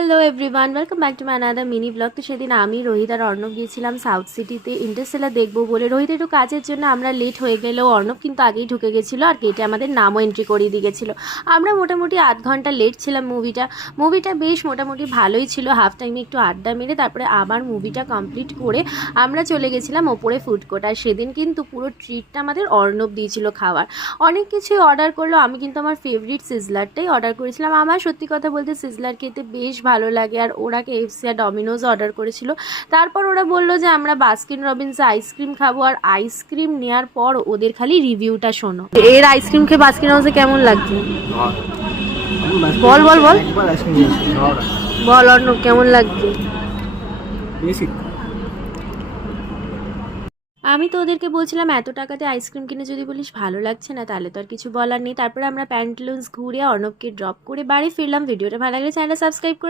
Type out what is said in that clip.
Hello everyone, welcome back to my another mini blog. তো সেদিন আমি রোহিত আর অর্ণব গিয়েছিলাম সাউথ সিটিতে ইন্টারস্টেলার দেখবো বলে। রোহিত একটু কাজের জন্য আমরা লেট হয়ে গেলেও অর্ণব কিন্তু আগেই ঢুকে গেছিলো আর গেটে আমাদের নামও এন্ট্রি করিয়ে দিয়ে গেছিলো। আমরা মোটামুটি আধ ঘন্টা লেট ছিলাম। মুভিটা বেশ মোটামুটি ভালোই ছিল। হাফ টাইমে একটু আড্ডা মেরে তারপরে আবার মুভিটা কমপ্লিট করে আমরা চলে গেছিলাম ওপরে ফুড কোর্ট। আর সেদিন কিন্তু পুরো ট্রিটটা আমাদের অর্ণব দিয়েছিল খাওয়ার। অনেক কিছুই অর্ডার করলো, আমি কিন্তু আমার ফেভারিট সিজলারটাই অর্ডার করেছিলাম। আমার সত্যি কথা বলতে সিজলার খেতে বেশ ভালো লাগে। আর ওরা কেএফসি আর ডমিনোজ অর্ডার করেছিল। তারপর ওরা বললো যে আমরা বাস্কিন রবিন্সে আইসক্রিম খাবো। আর আইসক্রিম নেওয়ার পর ওদের খালি রিভিউটা শোনো। এর আইসক্রিম খেয়ে বাস্কিন রবিন্সে কেমন লাগছে? বল বল বল বল অর্ণব, কেমন লাগছে? আমি তো ওদেরকে বলছিলাম এত টাকাতে আইসক্রিম কিনে যদি বলিস ভালো লাগছে না তাহলে তো আর কিছু বলার নেই। তারপরে আমরা প্যান্টালুন্স ঘুরে অর্ণবকে ড্রপ করে বাড়ি ফিরলাম। ভিডিওটা ভালো লাগলে চ্যানেলটা সাবস্ক্রাইব করে